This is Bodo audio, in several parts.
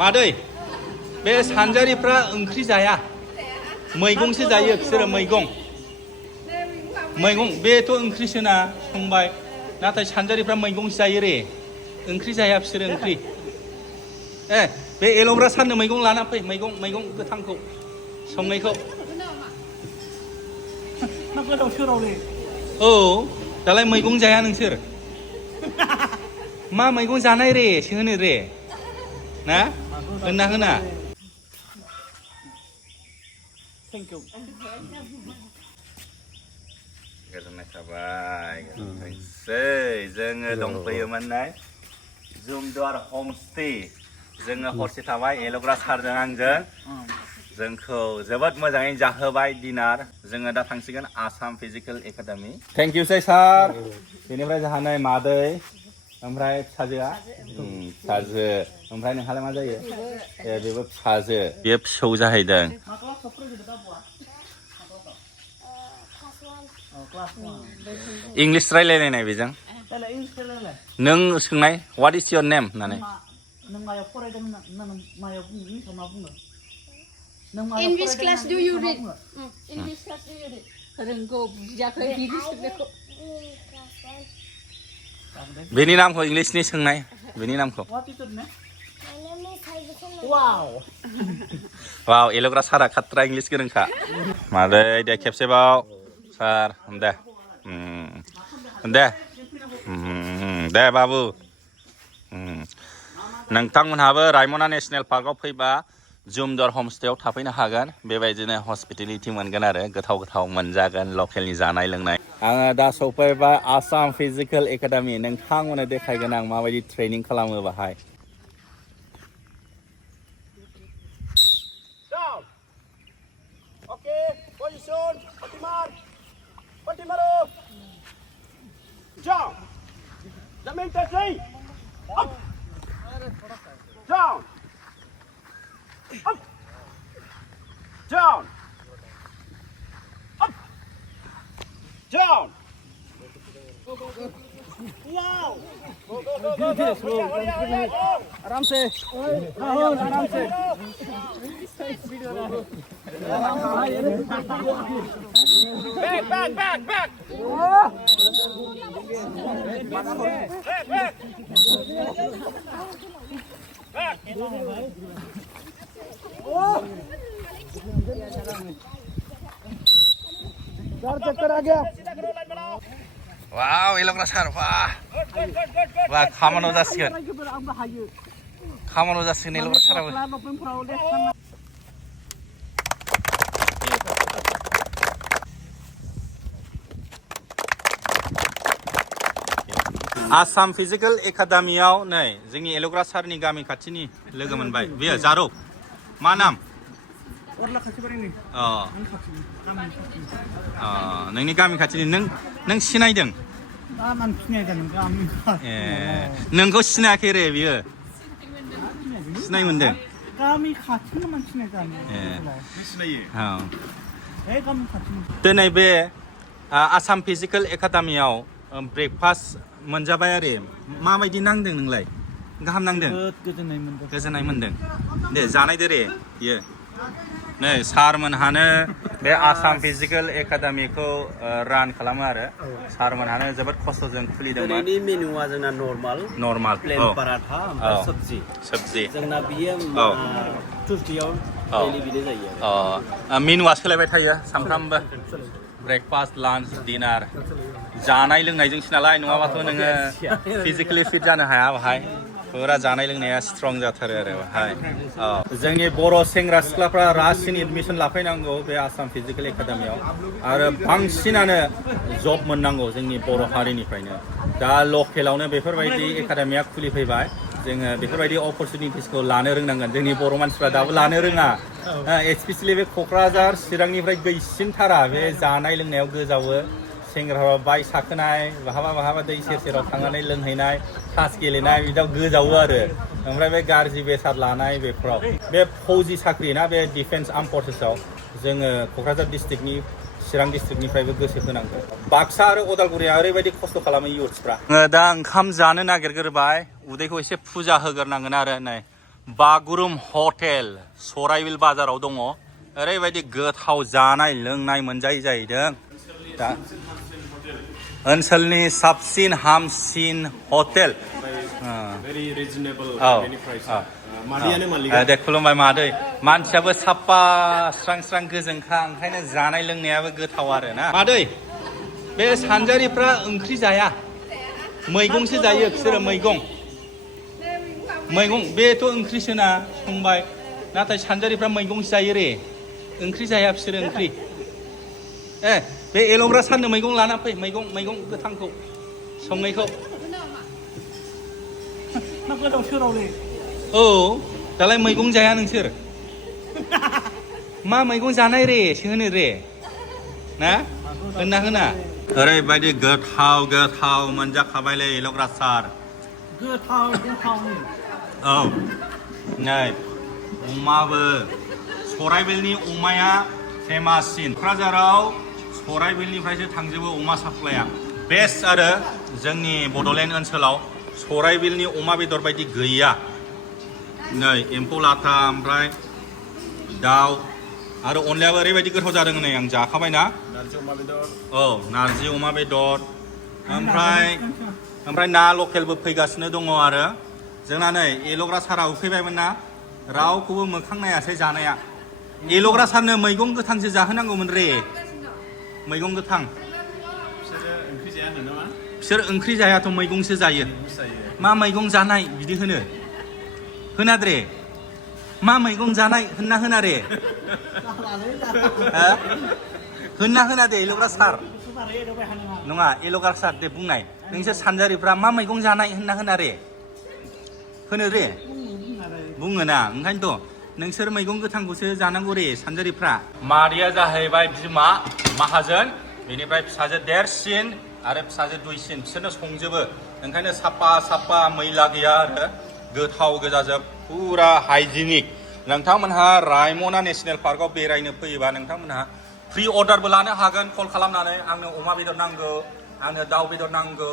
मादै बे सानजारिफ्रा ओंख्रि जाया मैगंसो जायो बिसोरो मैगं बेथ' ओंख्रिसोना संबाय नाथाय सानजारिफ्रा मैगंसो जायो रे ओंख्रि जाया बिसोरो ओंख्रि बे एल'ग्रा सारनो मैगं लाना फै मैगं गोथांखौ संनायखौ औ दालाय मैगं जाया नोंसोर मा मैगं जानाय रे होनो रे ना होना Thank you. गोजोननाय थाबाय गोजोनथोंसै जोङो दंफैयोमोन जुमदुवार हमस्टे जोङो हरसे थाबाय एल'ग्रा सारजों आंजों जोंखौ जोबोद मोजाङै जाहोबाय डिनार जोङो दा थांसिगोन Assam physical academy thank you सै सार बेनिफ्राय जोंहा नै मादै ओमफ्राय फिसाजोआ फिसाजो ओमफ्राय नोंहालाय मा जायो बेबो फिसाजो बेयो फिसौ जाहैदों इंलिश रायलायनाय बेजों नों सोंनाय व्हाट इज योर नेम होननानै English class do you read? English class do you read? रोंगौ बुजियाखै इंग्लिश सोंनायखौ बेनि नामखौ इंलिशनि सोंनाय बेनि नामखौ वाव एल'ग्रा सारा खात्रा इंलिश गोरोंखा मादै दे खेबसेबाव सार दे बाबु नोंथांमोनहाबो रायमना नेशनेल पार्कआव फैबा जुमदुवार हमस्टेयाव थाफैनो हागोन बेबायदिनो हस्पिटेलिटि मोनगोन आरो गोथाव मोनजागोन लकेलनि जानाय लोंनाय आङो दा सफैबाय आसाम फिजिकेल एकाडेमि नोंथांमोननो देखायगोन आं माबायदि ट्रेनिं खालामो बाहाय Okay, position, Patimaro, jump, Jamin touching, up, down, up, down, up, down. Wow! Go! आराम से back back चक्कर आ गया वाव एल'ग्रा सार वाह खामानियाव जासिगोन एल'ग्रा साराबो आसाम फिजिकेल एकाडेमियाव नै जोंनि एल'ग्रा सारनि गामि खाथिनि लोगो मोनबाय बेयो जारौ मा नाम नोंनि गामि खाथिनि नों सिनायदों नोंखौ सिनायाखै रे बियो सिनाय मोनदों दिनै बे आसाम फिजिकेल एकाडेमियाव ब्रेकफास्ट मोनजाबाय आरो माबायदि नांदों नोंलाय गाहाम नांदों गोजोननाय मोनदों दे जानायदो रे बियो नै सारमोनहानो बे आसाम फिजिकेल एकाडेमिखौ रान खालामो आरो सारमोनहानो जोबोद खस्थ'जों खुलिदोंमोन दिनैनि मेनुआ जोंना नर्माल प्लेन पराठा ओमफ्राय सब्जि जोंना बियो तुर्कियाव दैलि बिदि जायो मेनुआ सोलायबाय थायो सानफ्रामबो ब्रेकफास्ट लान्च डिनार जानाय लोंनायजोंसो नालाय नङाबाथ' नोङो फिजिकेलि फिट जानो हाया बाहाय फुरा जानाय लोंनाया स्ट्रं जाथारो आरो बाहाय जोंनि बर' सेंग्रा सिख्लाफ्रा रासिन एडमिसन लाफैनांगौ बे आसाम फिजिकेल एकाडेमियाव आरो बांसिनानो जब मोननांगौ जोंनि बर' हारिनिफ्रायनो दा लकेलावनो बेफोरबायदि एकाडेमिया खुलिफैबाय जोङो बेफोरबायदि अपरचुनिटिसखौ लानो रोंनांगोन जोंनि बर' मानसिफ्रा दाबो लानो रोङा स्पेसियेलि बे क'क्राझार चिरांनिफ्राय गैसिनथारा बे जानाय लोंनायाव गोजावो सेंग्राफ्रा बाइक साखोनाय बहाबा दै सेराव थांनानै लोंहैनाय तास गेलेनाय बिदियाव गोजावो आरो ओमफ्राय बे गाज्रि बेसाद लानाय बेफोराव बे फौजि साख्रि ना बे डिफेन्स आर्म फर्सेसआव जोङो क'क्राझार डिस्ट्रिक्टनि चिरां डिस्ट्रिक्टनिफ्रायबो गोसो होनांगौ बाक्सा आरो उदालगुरिया ओरैबायदि खस्थ' खालामो इयुथ्सफ्रा दा ओंखाम जानो नागिरग्रोबाय उदैखौ एसे फुजा होग्रोनांगोन आरो नै Bagurum Hotel सराइबिल बाजाराव दङ ओरैबायदि गोथाव जानाय लोंनाय मोनजायो जाहैदों दा ओनसोलनि साबसिन हामसिन हटेल Very reasonable price. मादैयानो मालिक दे खुलुमबाय मादै मानसियाबो साफा स्रां स्रां गोजोंखा ओंखायनो जानाय लोंनायाबो गोथाव आरो ना मादै बे सानजारिफ्रा ओंख्रि जाया मैगंसो जायो बिसोरो मैगं बेथ' ओंख्रिसोना संबाय नाथाय सानजारिफ्रा मैगंसो जायो रे ओंख्रि जाया बिसोरो ओंख्रि बे एल'ग्रा साननो मैगं लाना फै मैगं गोथांखौ संनायखौ औ दालाय मैगं जाया नोंसोर मा मैगं जानाय रे होनो रे ना होना ओरैबायदि गोथाव मोनजाखाबायलै एल'ग्रा सार गोथाव औ नै अमाबो सराइबिलनि अमाया फेमाससिन क'क्राझाराव सराइबिलनिफ्रायसो थांजोबो अमा साप्लाइया बेस्ट आरो जोंनि बड'लेण्ड ओनसोलाव सराइबिलनि अमा बेदर बायदि गैया नै एम्फौ लाथा ओमफ्राय दाउ आरो अनलायाबो ओरैबायदि गोथाव जादों नै आं जाखाबायना औ नारजि अमा बेदर ओमफ्राय ना लकेलबो फैगासिनो दङ आरो जोंना नै एल'ग्रा सारा उखैबायमोन ना रावखौबो मोखां नायासै जानाया एल'ग्रा सारनो मैगं गोथांसो जाहोनांगौमोन रे मैगं गोथां बिसोर ओंख्रि जायाथ' मैगंसो जायो मा मैगं जानाय बिदि होनाद्रे मा मैगं जानाय होना रे होना दे एल'ग्रा सार नङा एल'ग्रा सार दे बुंनाय नोंसोर सानजारिफ्रा मा मैगं जानाय होना रे होनो रे बुङो ना ओंखायनोथ' नोंसोर मैगं गोथांखौसो जानांगौ रे सानजारिफ्रा मादैया जाहैबाय बिमा माहाजोन बेनिफ्राय फिसाजो देरसिन आरो फिसाजो दुइसिन बिसोरनो संजोबो ओंखायनो साफा मैला गैया आरो गोथाव गोजाजोब फुरा हाइजेनिक नोंथांमोनहा रायमना नेसनेल पार्कआव बेरायनो फैयोबा नोंथांमोनहा फ्रि अर्डारबो लानो हागोन कल खालामनानै आंनो अमा बेदर नांगौ आंनो दाउ बेदर नांगौ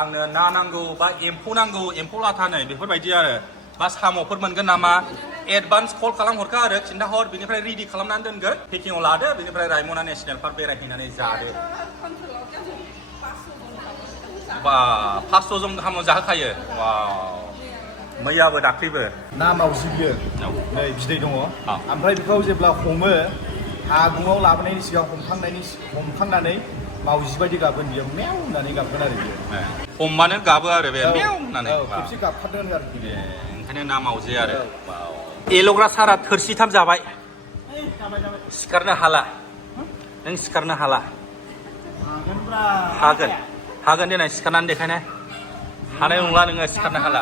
आंनो ना नांगौ बा एम्फौ नांगौ एम्फौ लाथा नै बेफोरबायदि आरो बा साम'फोर मोनगोन नामा एडभान्स कल खालामहरखा आरो खिन्थाहर बेनिफ्राय रेडि खालामनानै दोनगोन पेकिंआव लादो बेनिफ्राय रायमना नेसनेल पार्क बेरायहैनानै जादो बा 500 जन गाहामाव जाहोखायो वाव मैयाबो दाख्लैबो ना मावजि बियो नै बिदै दङ ओमफ्राय बेखौ जेब्ला हमो आगुङाव लाबोनायनि सिगां हमखांनानै मावजि बायदि गाबगोन बियो मेव होननानै गाबगोन आरो बियो हमबानो गाबो आरो बे मेव होननानै खेबसे गाबथारदों आरो ओंखायनो ना मावजि आरो एल'ग्रा सारा थोरसिथाम जाबाय सिखारनो हाला नों सिखारनो हाला हागोन देनाय सिखारनानै देखायनाय हानाय नंला नोङो सिखारनो हाला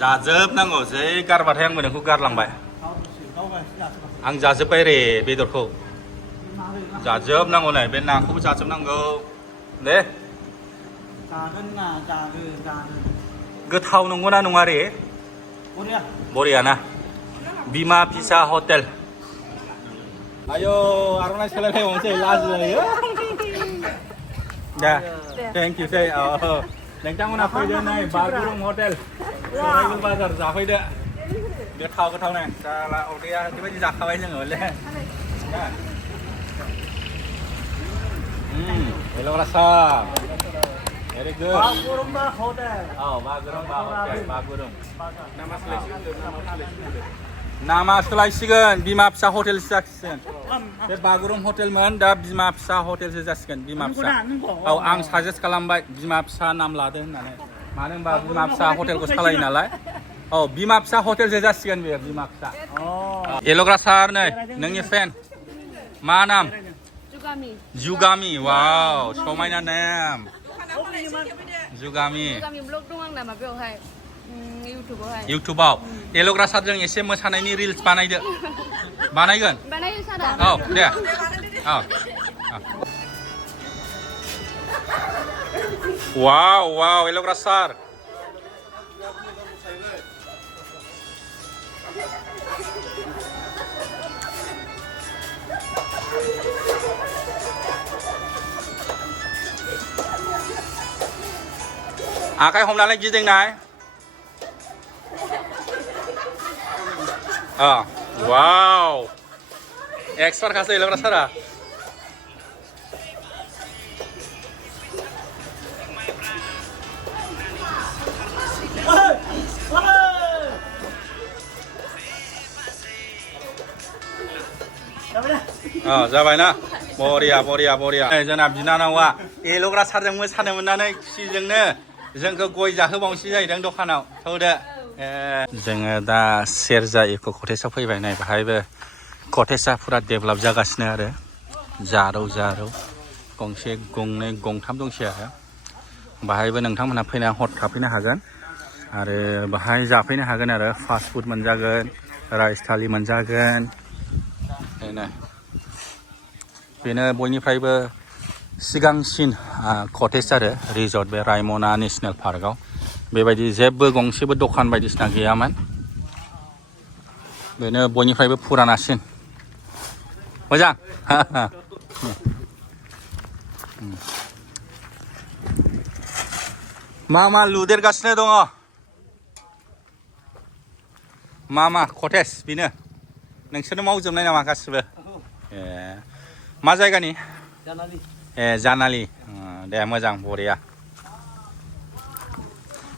जाजोबनांगौ जै गारबाथाय आंबो नोंखौ गारलांबाय आं जाजोब्बाय रे बेदरखौ जाजोबनांगौ नै बे नाखौबो जाजोबनांगौ दे गोथाव नंगौना नङा रे बरिया ना बिमा फिसा हटेल आयो आर'नाइ सोलायलायबावनोसै लाजिलायो दा थेंक इउ सै नोंथांमोना फैदो नै बागुरुम हटेल सराइबिल बाजार जाफैदो गोथाव नै साला उदैया ओरैबायदि जाखाबाय जोङो हले एल'ग्रा सार very good Bagurum Hotel Bagurum Hotel Bagurum नामा सोलायसिगोन बिमा फिसा हटेलसो जासिगोन बे बागुरुम हटेलमोन दा बिमा फिसा हटेलसो जासिगोन बिमा फिसा औ आं साजेस्ट खालामबाय बिमा फिसा नाम लादो होननानै मानो होनबा बिमा फिसा हटेलखौ सालायो नालाय औ बिमा फिसा हटेलसो जासिगोन बे बिमा फिसा एल'ग्रा सार नै नोंनि फेन मा नाम जुगामि वाव समायना नेम जुगामि ब्लग दं आंना माबायावहाय इउटुबाव एल'ग्रा सारजों एसे मोसानायनि रिल्स बानायदो बानायगोन सारा औ दे औ वाव एल'ग्रा सार आखाइ हमनानै गिदिंनाय वाव एक्सपार्ट खासै एल'ग्रा सारा जाबाय ना बरिया बरिया बरिया जोंना बिनानावा एल'ग्रा सारजों मोसानो मोननानै खुसिजोंनो जोंखौ गय जाहोबावनोसै जाहैदों दखानाव थौदो जोङो दा सेरजा इक' कटेजआव फैबाय नै बाहायबो कटेजआ फुरा डेभेलप जागासिनो आरो जारौ जारौ गंसे गंनै गंथाम दंसै आरो बाहायबो नोंथांमोनहा फैना हर थाफैनो हागोन आरो बाहाय जाफैनो हागोन आरो फास्ट फुड मोनजागोन राइस थालि मोनजागोन बेनो बयनिफ्रायबो सिगांसिन कटेज आरो रिजर्ट बे रायमना नेसनेल पार्कआव बेबायदि जेबो गंसेबो दखान बायदिसिना गैयामोन बेनो बयनिफ्रायबो फुरानासिन मोजां मा लुदेरगासिनो दङ मा कटेज बेनो नोंसोरनो मावजोबनाय नामा गासिबो मा जायगानि जानालि दे मोजां बरिया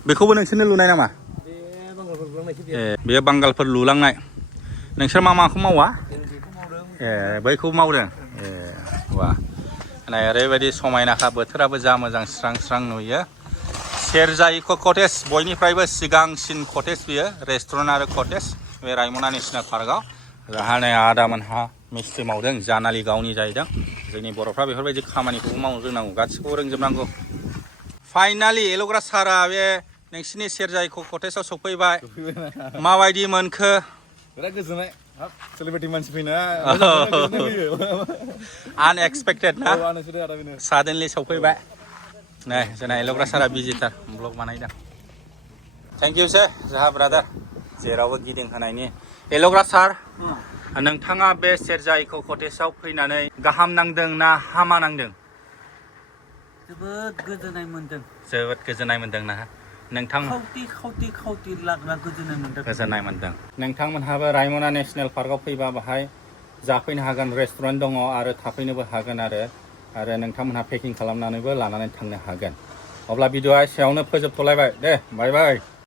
बेखौबो नोंसोरनो लुनाय नामा बेयो बांगालफोर लुलांनाय नोंसोर माखौ मावा बैखौ मावदों वा नाय ओरैबायदि समायनाखा बोथोराबो जा मोजां स्रां स्रां नुयो सेरजा इक' कटेज बयनिफ्रायबो सिगांसिन कटेज बियो रेस्टुरेन्ट आरो कटेज बे रायमना नेसनेल पार्कआव जाहा नै आदामोनहा मिस्ट्रि मावदों जानालि गावनि जाहैदों जोंनि बर'फ्रा बेफोरबायदि खामानिखौबो मावनो रोंनांगौ गासिखौबो रोंजोबनांगौ फाइनालि एल'ग्रा सारा बे नोंसिनि सेरजा इक' कटेजआव सफैबाय माबायदि मोनखो बिराद गोजोननाय सेलिब्रिटि मानसि फैना आनएक्सपेक्टेड ना साडेनलि सफैबाय नै जोंना एल'ग्रा सारा भिजिटार ब्लग बानायदों थेंक इउ से जाहा ब्रादार जेरावबो गिदिंहोनायनि एल'ग्रा सार नोंथाङा बे सेरजा इक' कटेजआव फैनानै गाहाम नांदों ना हामा नांदों जोबोद गोजोननाय मोनदों ना नोंथां खावथि लाग्रा गोजोननाय मोनदों नोंथांमोनहाबो रायमना नेसनेल पार्कआव फैबा बाहाय जाफैनो हागोन रेस्टुरेन्ट दङ आरो थाफैनोबो हागोन आरो नोंथांमोनहा पेकिं खालामनानैबो लानानै थांनो हागोन अब्ला भिडिअ'आ एसेयावनो फोजोबथ'लायबाय दे बाय बाय